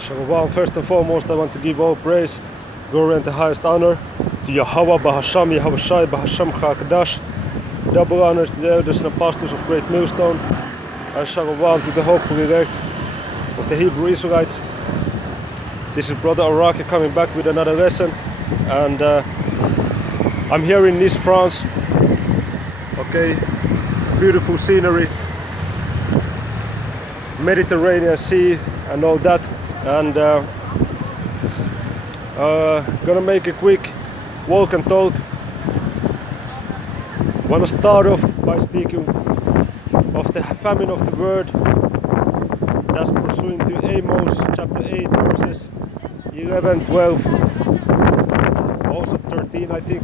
Shalom. First and foremost, I want to give all praise, glory, and the highest honor to Yahweh, Bahasham, Yahweh Shai, Bahasham Chakadash. Double honors to the elders and apostles of Great Millstone, and Shalom to the hopeful elect of the Hebrew Israelites. This is Brother Araki coming back with another lesson, and I'm here in Nice, France. Okay, beautiful scenery, Mediterranean Sea, and all that. And gonna make a quick walk and talk. Wanna start off by speaking of the famine of the word that's pursuing to Amos chapter 8 verses 11, 12, also 13 I think,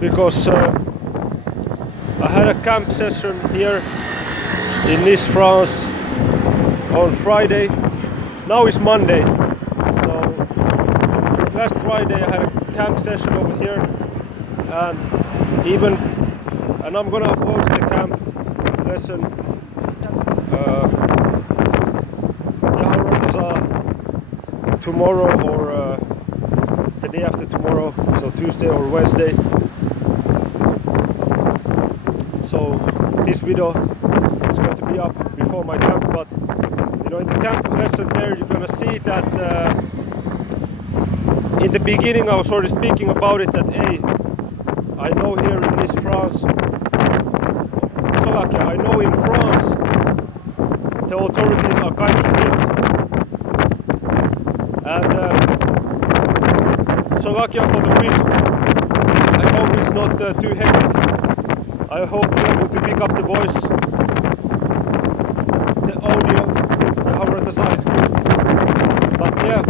because I had a camp session here in Nice, France on Friday. Now it's Monday, so last Friday I had a camp session over here, and I'm gonna upload the camp lesson tomorrow or the day after tomorrow, so Tuesday or Wednesday. So this video is going to be up before my camp, but in the camp lesson there you're gonna see that in the beginning I was already speaking about it, that I know here in this France, Slovakia, I know in France the authorities are kind of strict, and Slovakia for the week, I hope it's not too hectic. I hope you're able to pick up the voice, the audio, the however size is good. But yeah,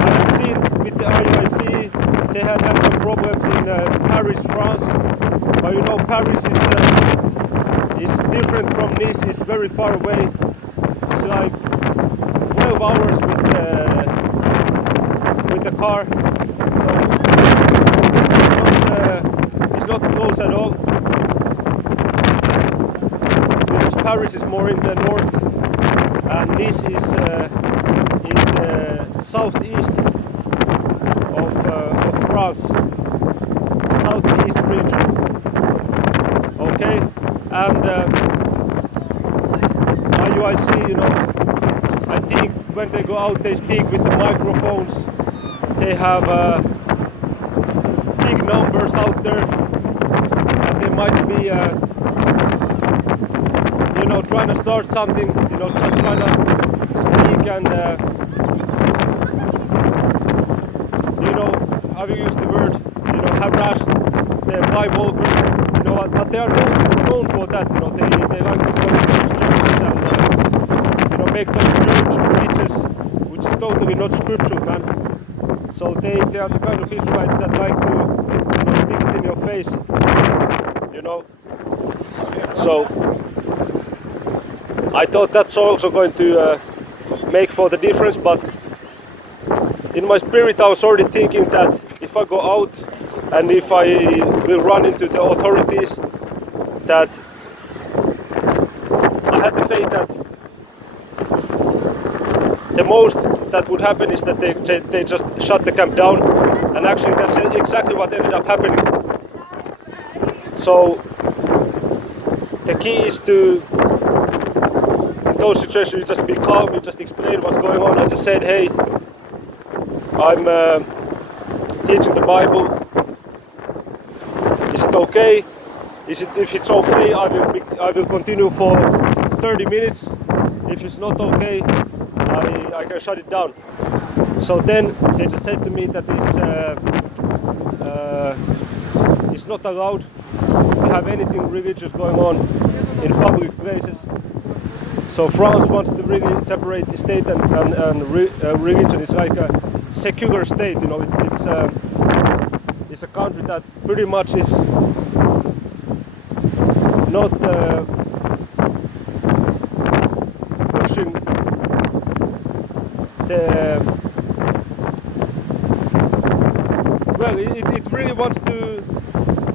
I have seen with the IOIC they had some problems in Paris, France. But Paris is different from Nice. It's very far away. It's like 12 hours with the car. So it's not close at all. Because Paris is more in the north, and Nice is in the southeast of France, southeast region. Okay, and IUIC, I think when they go out they speak with the microphones. They have big numbers out there, and they might be trying to start something, just trying to speak and how you use the word, harass the bywalkers, but they are known for that. They like to go into those churches and make those church preaches, which is totally not scriptural, man. So they are the kind of Israelites that like to stick it in your face, So I thought that's also going to make for the difference, but in my spirit I was already thinking that if I go out and if I will run into the authorities, that I had the faith that the most that would happen is that they just shut the camp down, and actually that's exactly what ended up happening. So the key is to, in those situations, you just be calm, you just explain what's going on. I just said, hey, I'm teaching the Bible. Is it okay? If it's okay, I will continue for 30 minutes. If it's not okay, I can shut it down. So then they just said to me that it's not allowed to have anything religious going on in public places. So France wants to really separate the state and religion. It's like a secular state, it's a country that pretty much is not pushing the, well, it really wants to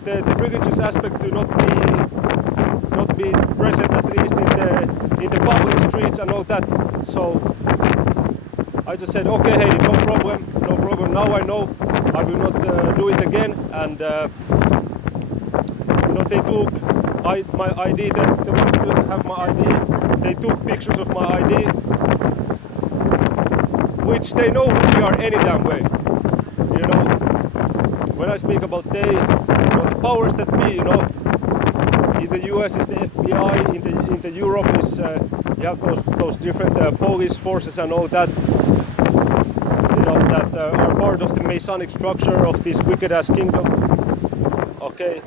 the religious aspect to not be present at least in the public streets and all that. So I just said, okay, hey, no problem. Now I know I will not do it again. And they took my ID. They wanted to have my ID. They took pictures of my ID, which they know who we are any damn way. You know, when I speak about they, the powers that be, in the US is the FBI, in the Europe is you have those different police forces and all that. That are part of the Masonic structure of this wicked ass kingdom. Okay.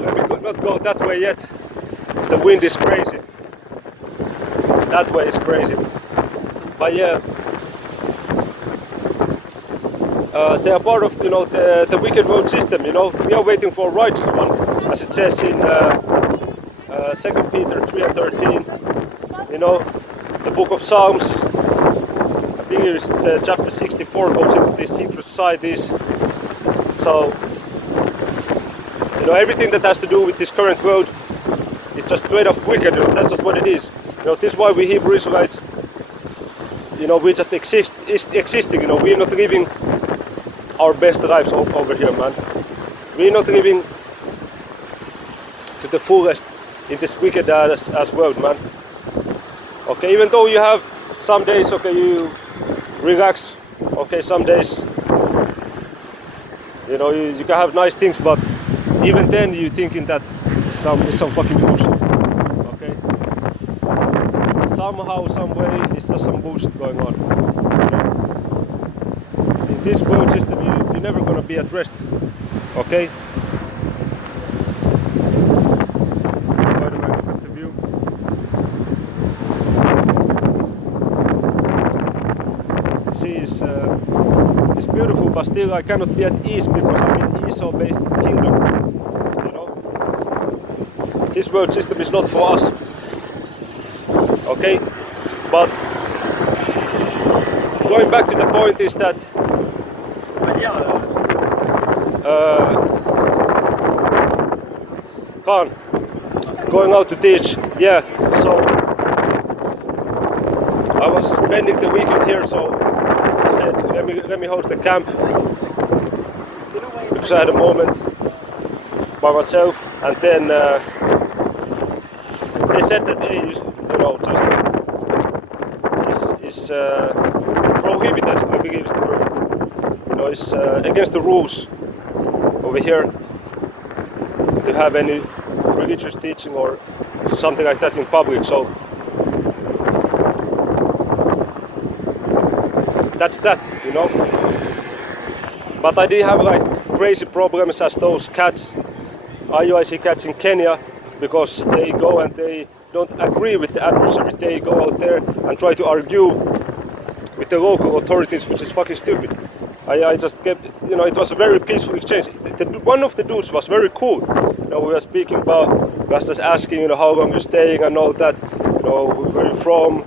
Let me not go that way yet, because the wind is crazy. That way is crazy. But yeah, they are part of the wicked road system. We are waiting for a righteous one, as it says in 2 Peter 3:13. The book of Psalms, I think it's chapter 64 goes into these secret societies. So, everything that has to do with this current world is just straight up wicked. That's just what it is. This is why we Hebrew Israelites, we just existing. We're not living our best lives over here, man. We're not living to the fullest in this wicked as world, man. Okay, even though you have some days, okay, you relax, okay, some days, you can have nice things, but even then you're thinking that it's some fucking bullshit, okay? Somehow, some way, it's just some bullshit going on. In this world system, you're never gonna be at rest, okay? Wait a minute, look at the view. It's beautiful, but still I cannot be at ease because I'm in Esau-based kingdom. This world system is not for us. Okay, but going back to the point is that Khan, going out to teach. Yeah, so I was spending the weekend here, so I said let me host the camp because I had a moment by myself, and then they said that hey, it's prohibited, I believe is the word. It's against the rules over here to have any religious teaching or something like that in public. So that's that, But I did have like crazy problems as those cats, IUIC cats in Kenya, because they go and they don't agree with the adversary. They go out there and try to argue with the local authorities, which is fucking stupid. I just kept, it was a very peaceful exchange. One of the dudes was very cool. We were speaking about, I was just asking, how long you're staying and all that. Where you're from,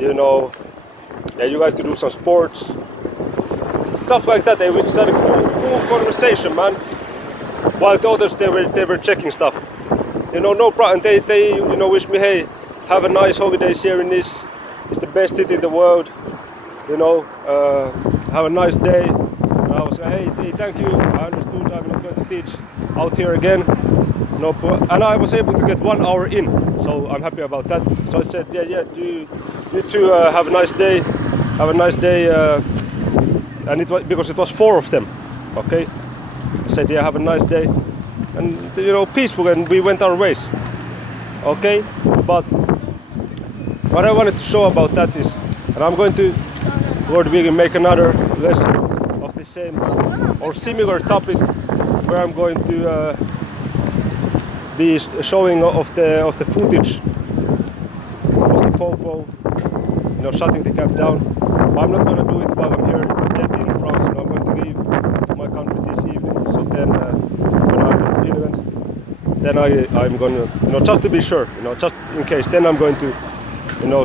yeah, you like to do some sports, stuff like that. We just had a cool conversation, man. While the others, they were checking stuff. No problem. They wish me, hey, have a nice holidays here in this. It's the best city in the world. Have a nice day. And I was like, hey, thank you. I understood. I'm not going to teach out here again. And I was able to get 1 hour in, so I'm happy about that. So I said, yeah, you too. Have a nice day. Have a nice day. And it was because it was 4 of them. Okay. I said, yeah, have a nice day. And peaceful, and we went our ways. Okay. But what I wanted to show about that is, and I'm going to, Lord willing, make another lesson of the same or similar topic, where I'm going to be showing of the footage of the Popo, shutting the camp down. I'm not going to do it while I'm here yet in France. I'm going to leave to my country this evening. So then, when I'm in Finland, then I'm going to, just to be sure, just in case, then I'm going to,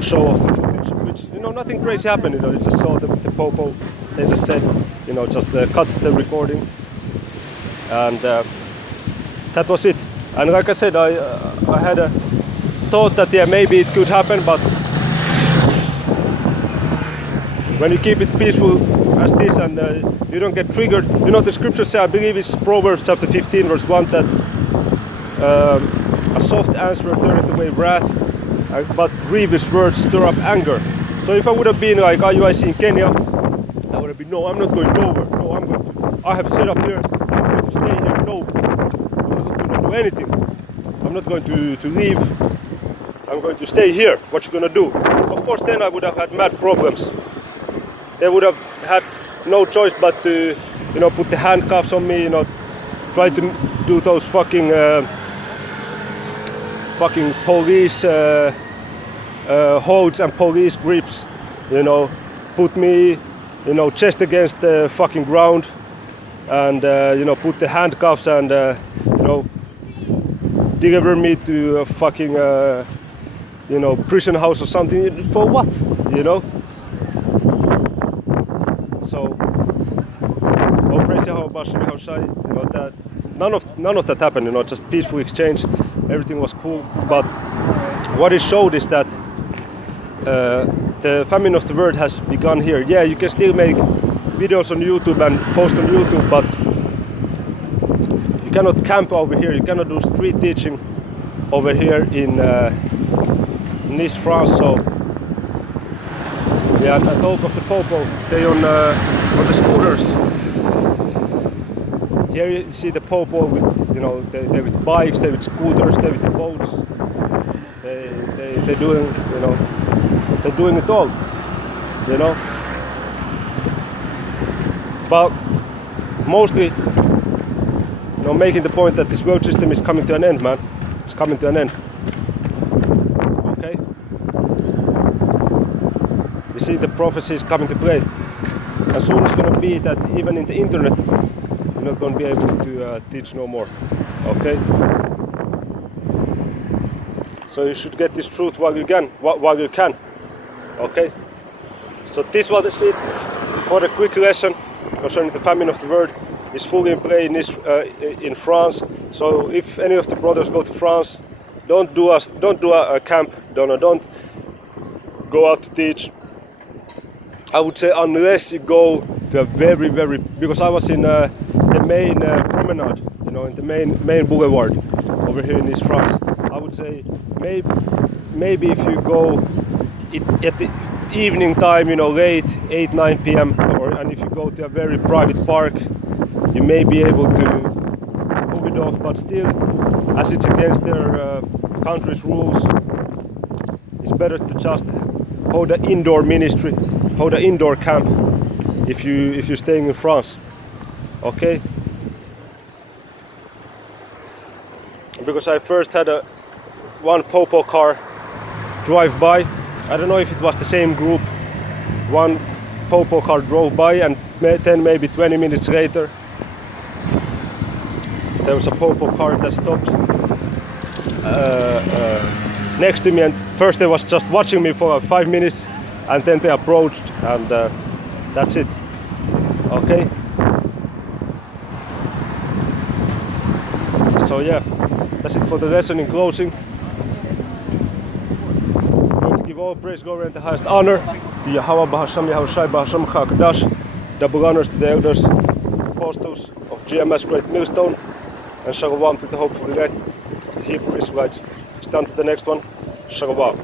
show off the footage. Which, nothing crazy happened. You just saw the Popo they just said, you know, just cut the recording, and that was it. And like I said, I had a thought that yeah, maybe it could happen, but when you keep it peaceful as this and you don't get triggered, you know, the scripture says, I believe it's Proverbs chapter 15 verse 1, that a soft answer turneth away wrath, but grievous words stir up anger. So if I would have been like IUIC in Kenya, I would have been, no, I'm not going nowhere. No, I have set up here, I'm going to stay here. No, I'm not going to do anything. I'm not going to leave. I'm going to stay here. What you gonna do? Of course, then I would have had mad problems. They would have had no choice but to, you know, put the handcuffs on me, you know, try to do those fucking police holds and police grips, you know, put me, you know, chest against the fucking ground, and you know, put the handcuffs and you know, deliver me to a fucking you know, prison house or something. For what, you know? So, oh, praise Yahweh, you know, that none of that happened, you know, just peaceful exchange, everything was cool. But what it showed is that the famine of the word has begun here. Yeah, you can still make videos on YouTube and post on YouTube, but you cannot camp over here, you cannot do street teaching over here in Nice, France. So yeah, I talk of the popo, they on the scooters. Here you see the popo with, you know, they with bikes, they with scooters, they with the boats. They're doing, you know, they're doing it all, you know. But mostly, you know, making the point that this world system is coming to an end, man. It's coming to an end. Okay? You see, the prophecy is coming to play. And soon it's going to be that even in the internet, you're not going to be able to teach no more. Okay? So you should get this truth while you can. Okay? So this was it for the quick lesson concerning the famine of the word. Is fully in play in France. So if any of the brothers go to France, don't do a camp. Don't go out to teach. I would say unless you go to a very, because I was in the main promenade, you know, in the main boulevard over here in East France. I would say maybe if you go at the evening time, you know, late 8-9 p.m. and if you go to a very private park, you may be able to pull it off, but still, as it's against their country's rules, it's better to just hold an indoor ministry, hold an indoor camp if you're staying in France. Okay? Because I first had one popo car drive by. I don't know if it was the same group. One popo car drove by, and then maybe 20 minutes later there was a popo car that stopped next to me, and first they was just watching me for 5 minutes, and then they approached, and that's it. Okay? So yeah, that's it for the lesson in closing. I'm going to give all praise, glory and the highest honor to Yahweh Bahasham, Yahushai Bahasham Chakdash. Double honors to the elders, apostles of GMS Great Millstone, and Shalom to the hopeful elect, the Hebrew Israelites. Stand to the next one. Shalom.